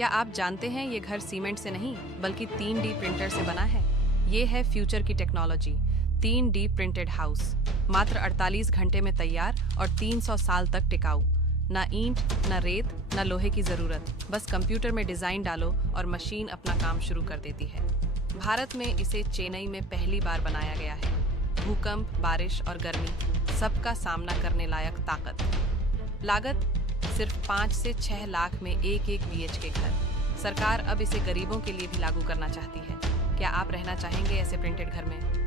क्या आप जानते हैं ये घर सीमेंट से नहीं बल्कि 3D प्रिंटर से बना है। ये है फ्यूचर की टेक्नोलॉजी, 3D प्रिंटेड हाउस। मात्र 48 घंटे में तैयार और 300 साल तक टिकाऊ। ना ईंट, ना रेत, ना लोहे की जरूरत, बस कंप्यूटर में डिजाइन डालो और मशीन अपना काम शुरू कर देती है। भारत में इसे चेन्नई में पहली बार बनाया गया है। भूकंप, बारिश और गर्मी सबका सामना करने लायक ताकत। लागत सिर्फ 5 से 6 लाख में एक BHK घर। सरकार अब इसे गरीबों के लिए भी लागू करना चाहती है। क्या आप रहना चाहेंगे ऐसे प्रिंटेड घर में?